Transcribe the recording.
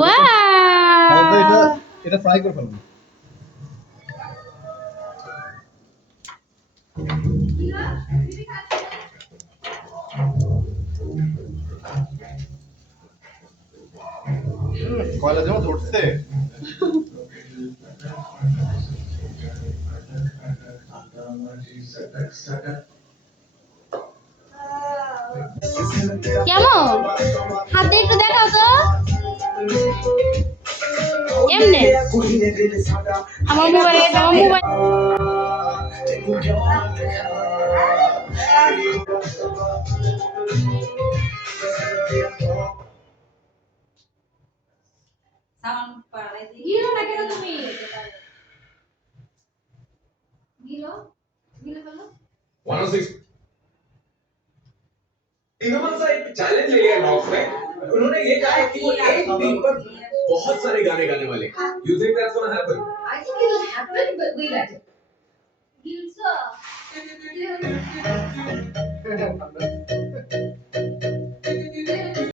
Wow এটা fry করে ফেলবো। কয়লা যেমন ধরছে। কেমন হাত দিয়ে একটু দেখাও তো এমনে আমার মোবাইল সাউন্ড পাড়াই দিও না কেন তুমি গিলো গিলো বলো 106 इन्होंने सा एक चैलेंज ले लिया नॉक्स में उन्होंने ये कहा है कि वो एक बीट पर बहुत सारे गाने गाने वाले you think that's gonna happen I think it will happen but wait at it. Gilsa